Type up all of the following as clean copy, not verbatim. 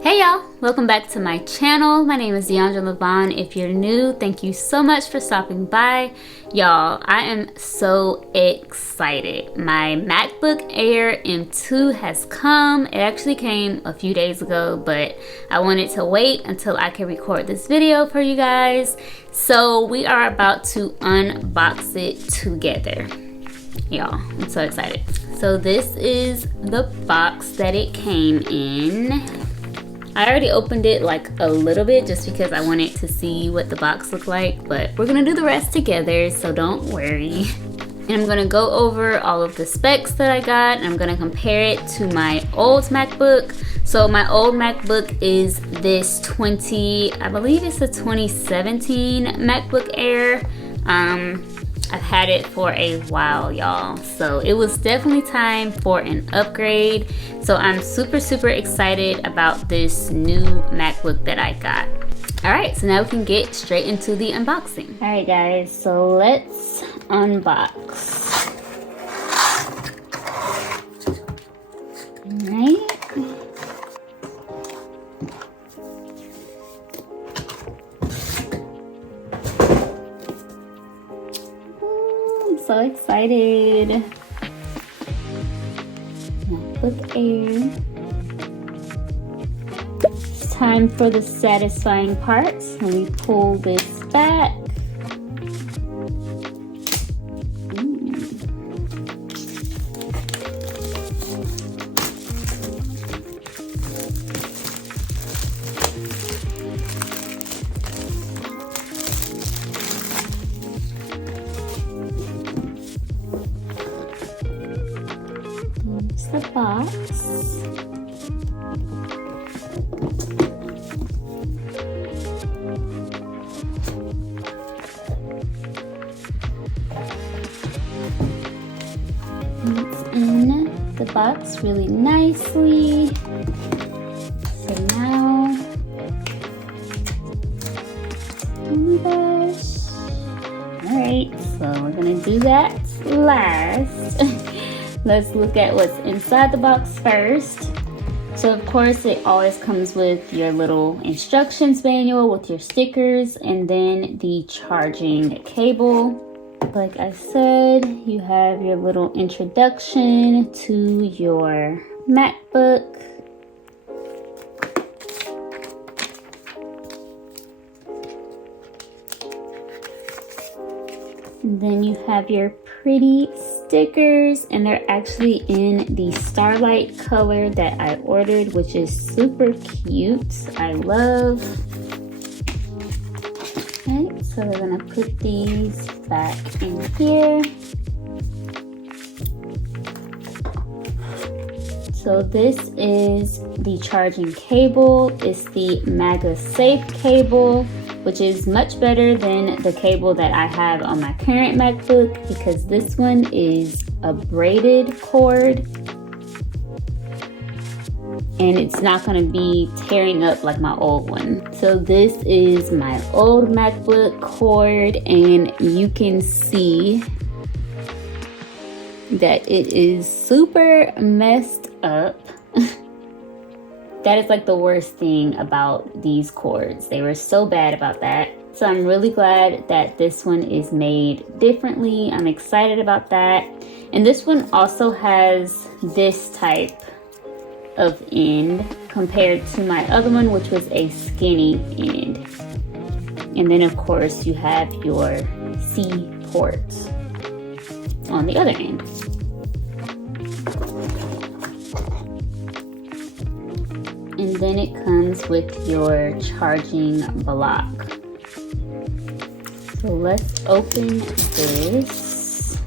Hey y'all, welcome back to my channel. My name is Deandra Levon. If you're new, thank you so much for stopping by. Y'all, I am so excited. My MacBook Air M2 has come. It actually came a few days ago, but I wanted to wait until I can record this video for you guys. So we are about to unbox it together. Y'all, I'm so excited. So this is the box that it came in. I already opened it like a little bit just because I wanted to see what the box looked like, but we're gonna do the rest together, so don't worry. And I'm gonna go over all of the specs that I got, and I'm gonna compare it to my old MacBook. So my old MacBook is this I believe it's a 2017 MacBook Air. I've had it for a while, y'all. So it was definitely time for an upgrade. So I'm super excited about this new MacBook that I got. All right, so now we can get straight into the unboxing. All right, guys, so let's unbox. All right. So excited. MacBook Air. It's time for the satisfying parts. Let me pull this back. The box. It's in the box really nicely. So now, oh my gosh. All right, so we're gonna do that last. Let's look at what's inside the box first. So of course it always comes with your little instructions manual with your stickers and then the charging cable. Like I said, you have your little introduction to your MacBook. And then you have your pretty stickers, and they're actually in the Starlight color that I ordered, which is super cute. I love. Okay, so we're gonna put these back in here. So this is the charging cable. It's the MagSafe cable, which is much better than the cable that I have on my current MacBook because this one is a braided cord and it's not going to be tearing up like my old one. So this is my old MacBook cord, and you can see that it is super messed up. That is like the worst thing about these cords. They were so bad about that. So I'm really glad that this one is made differently. I'm excited about that. And this one also has this type of end compared to my other one, which was a skinny end. And then of course you have your C port on the other end. And then it comes with your charging block. So let's open this.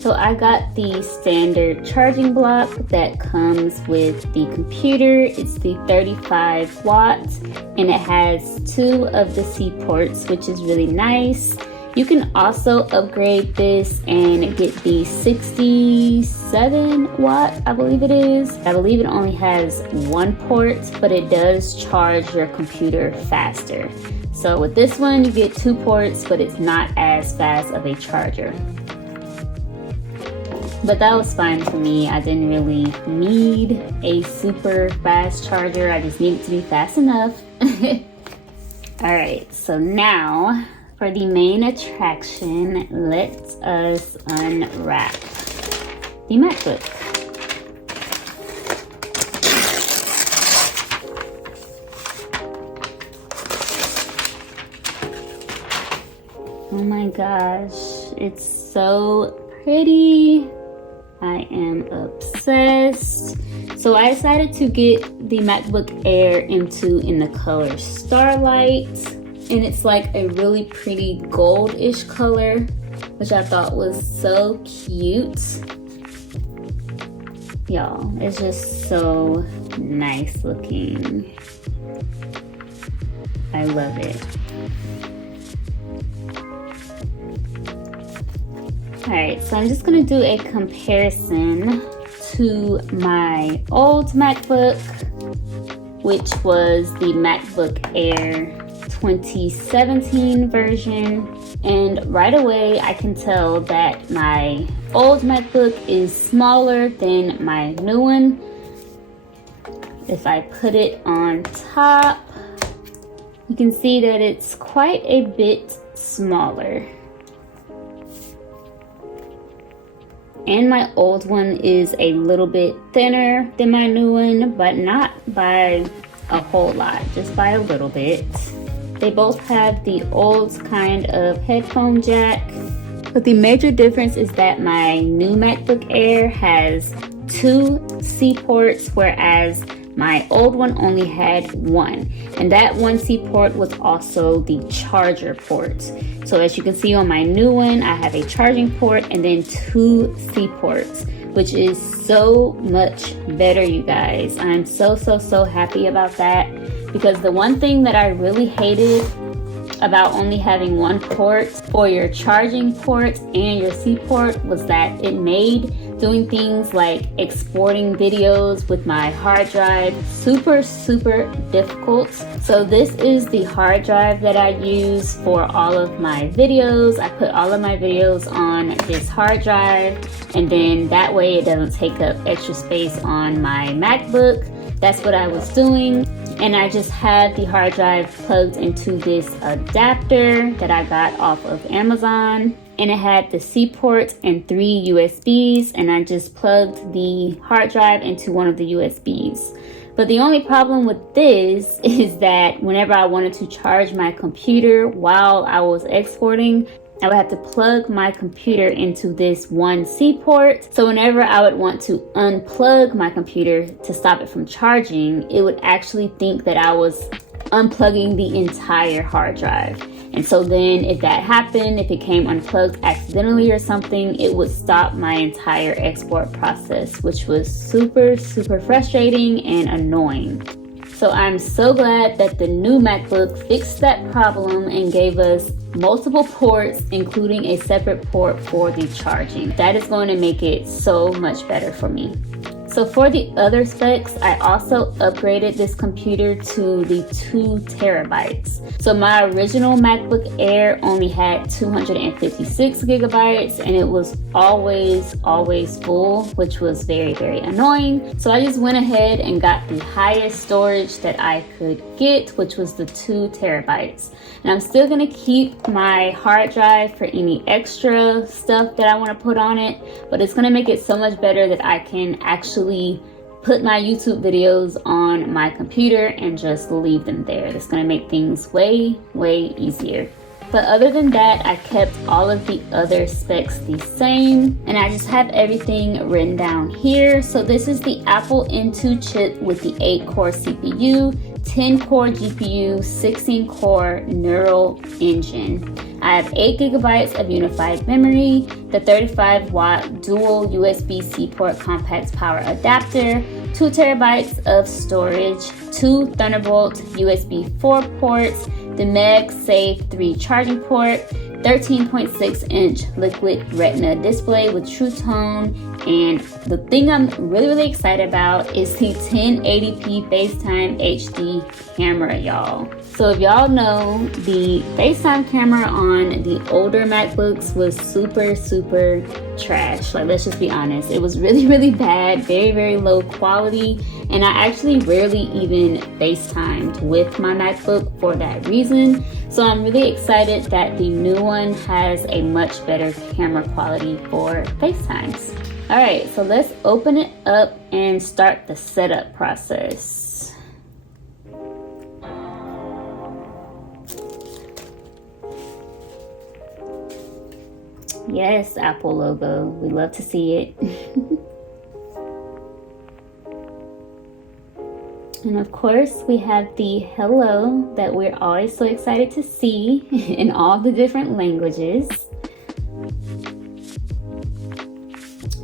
So I got the standard charging block that comes with the computer. It's the 35 watts and it has 2 of the C ports, which is really nice. You can also upgrade this and get the 67 watt, I believe it is. I believe it only has 1 port, but it does charge your computer faster. So with this one, you get 2 ports, but it's not as fast of a charger. But that was fine for me. I didn't really need a super fast charger. I just needed to be fast enough. All right, so now for the main attraction, let us unwrap the MacBook. Oh my gosh, it's so pretty. I am obsessed. So I decided to get the MacBook Air M2 in the color Starlight. And it's like a really pretty goldish color, which I thought was so cute. Y'all, it's just so nice looking. I love it. Alright, so I'm just gonna do a comparison to my old MacBook, which was the MacBook Air 2017 version. And right away I can tell that my old MacBook is smaller than my new one. If I put it on top, you can see that it's quite a bit smaller. And my old one is a little bit thinner than my new one, but not by a whole lot, just by a little bit. They both have the old kind of headphone jack, but the major difference is that my new MacBook Air has 2 C ports, whereas my old one only had 1. And that 1 C port was also the charger port. So as you can see on my new one, I have a charging port and then 2 C ports, which is so much better, you guys. I'm so happy about that, because the one thing that I really hated about only having 1 port for your charging port and your C port was that it made doing things like exporting videos with my hard drive super difficult. So this is the hard drive that I use for all of my videos. I put all of my videos on this hard drive, and then that way it doesn't take up extra space on my MacBook. That's what I was doing. And I just had the hard drive plugged into this adapter that I got off of Amazon. And it had the C port and 3 USBs, and I just plugged the hard drive into one of the USBs. But the only problem with this is that whenever I wanted to charge my computer while I was exporting, I would have to plug my computer into this 1 C port. So whenever I would want to unplug my computer to stop it from charging, it would actually think that I was unplugging the entire hard drive. And so then if that happened, if it came unplugged accidentally or something, it would stop my entire export process, which was super frustrating and annoying. So I'm so glad that the new MacBook fixed that problem and gave us multiple ports, including a separate port for the charging. That is going to make it so much better for me. So for the other specs, I also upgraded this computer to the 2 terabytes. So my original MacBook Air only had 256 gigabytes, and it was always full, which was very annoying. So I just went ahead and got the highest storage that I could get, which was the 2 terabytes. And I'm still gonna keep my hard drive for any extra stuff that I wanna put on it, but it's gonna make it so much better that I can actually put my YouTube videos on my computer and just leave them there. It's gonna make things way easier. But other than that, I kept all of the other specs the same, and I just have everything written down here. So this is the Apple M2 chip with the 8-core CPU, 10-core GPU, 16-core neural engine. I have 8 gigabytes of unified memory, the 35-watt dual USB-C port compact power adapter, 2 terabytes of storage, 2 Thunderbolt USB 4 ports, the MagSafe 3 charging port, 13.6-inch liquid retina display with True Tone, and the thing I'm really excited about is the 1080p FaceTime HD camera, y'all. So if y'all know, the FaceTime camera on the older MacBooks was super trash. Like, let's just be honest. It was really bad, very low quality. And I actually rarely even FaceTimed with my MacBook for that reason. So I'm really excited that the new one has a much better camera quality for FaceTimes. All right, so let's open it up and start the setup process. Yes, Apple logo. We love to see it. And of course, we have the hello that we're always so excited to see in all the different languages.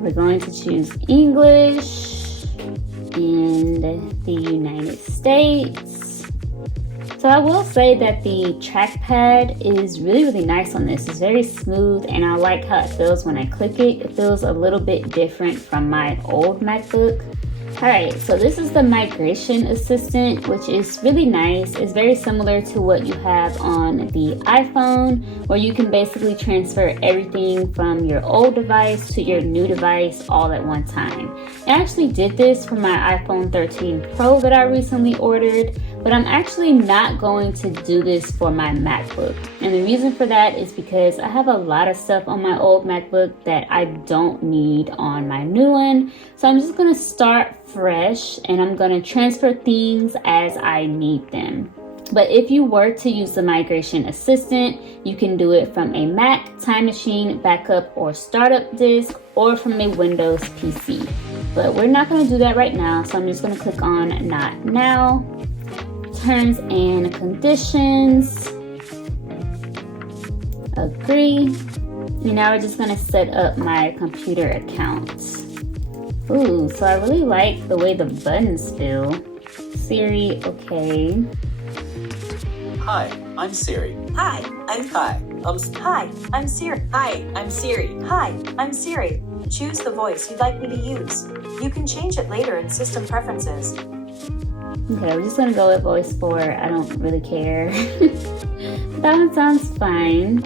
We're going to choose English and the United States. So I will say that the trackpad is really nice on this. It's very smooth and I like how it feels when I click it. It feels a little bit different from my old MacBook. Alright, so this is the migration assistant, which is really nice. It's very similar to what you have on the iPhone, where you can basically transfer everything from your old device to your new device all at one time. I actually did this for my iPhone 13 Pro that I recently ordered, but I'm actually not going to do this for my MacBook. And the reason for that is because I have a lot of stuff on my old MacBook that I don't need on my new one. So I'm just gonna start fresh and I'm gonna transfer things as I need them. But if you were to use the migration assistant, you can do it from a Mac, Time Machine, backup, or startup disk, or from a Windows PC. But we're not gonna do that right now, so I'm just gonna click on Not Now. Terms and conditions. Agree. And now we're just gonna set up my computer account. Ooh, so I really like the way the buttons feel. Siri, okay. Hi, I'm Siri. Hi, I'm Hi, Hi, I'm Siri. Hi, I'm Siri. Hi, I'm Siri. Choose the voice you'd like me to use. You can change it later in system preferences. Okay, we're just gonna go with voice 4. I don't really care. That one sounds fine.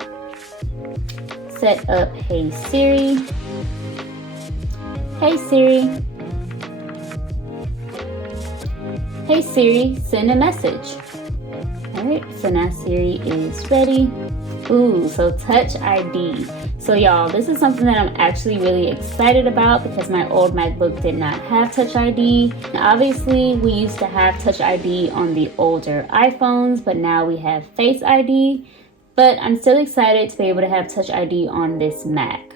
Set up Hey Siri. Hey Siri. Hey Siri, send a message. Alright, so now Siri is ready. Ooh, so Touch ID. So y'all, this is something that I'm actually really excited about because my old MacBook did not have Touch ID. Now, obviously, we used to have Touch ID on the older iPhones, but now we have Face ID. But I'm still excited to be able to have Touch ID on this Mac.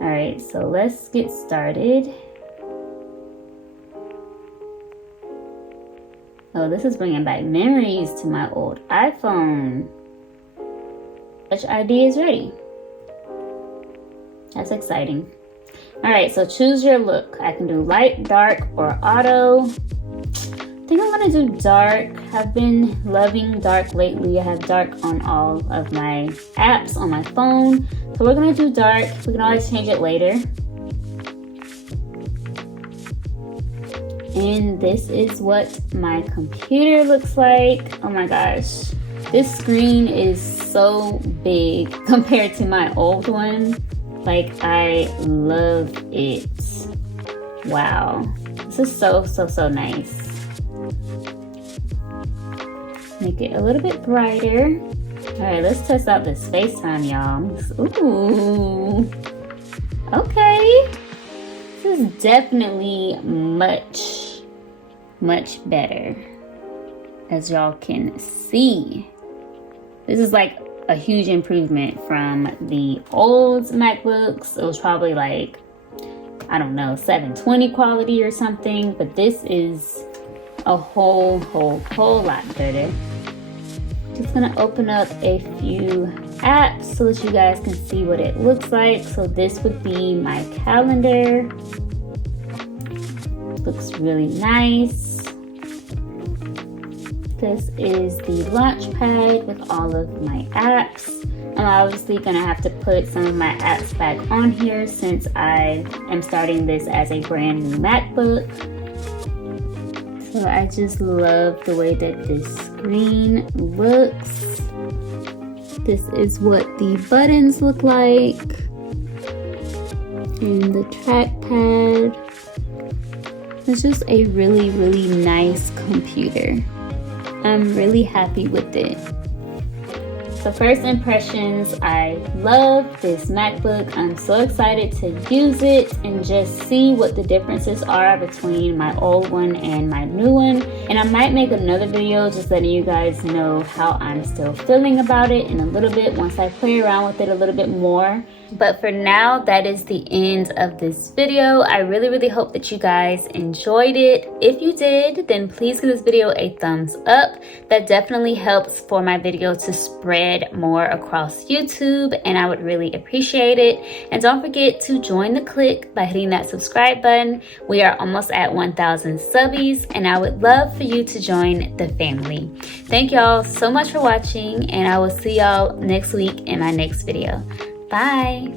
All right, so let's get started. Oh, this is bringing back memories to my old iPhone. Touch ID is ready. That's exciting. All right, so choose your look. I can do light, dark, or auto. I think I'm gonna do dark. I've been loving dark lately. I have dark on all of my apps on my phone. So we're gonna do dark. We can always change it later. And this is what my computer looks like. Oh my gosh. This screen is so big compared to my old one. Like, I love it. Wow. This is so nice. Make it a little bit brighter. All right, let's test out this FaceTime, y'all. Ooh. Okay. This is definitely much better, as y'all can see. This is like a huge improvement from the old MacBooks. It was probably like, I don't know, 720 quality or something, but this is a whole lot better. Just gonna open up a few apps so that you guys can see what it looks like. So this would be my calendar. Looks really nice. This is the launch pad with all of my apps. I'm obviously gonna have to put some of my apps back on here since I am starting this as a brand new MacBook. So I just love the way that this screen looks. This is what the buttons look like. And the trackpad. It's just a really, really nice computer. I'm really happy with it. So first impressions, I love this MacBook. I'm so excited to use it and just see what the differences are between my old one and my new one. And I might make another video just letting you guys know how I'm still feeling about it in a little bit once I play around with it a little bit more. But for now, that is the end of this video. I really, really hope that you guys enjoyed it. If you did, then please give this video a thumbs up. That definitely helps for my video to spread more across YouTube, and I would really appreciate it. And don't forget to join the clique by hitting that subscribe button. We are almost at 1,000 subbies, and I would love for you to join the family. Thank y'all so much for watching, and I will see y'all next week in my next video. Bye.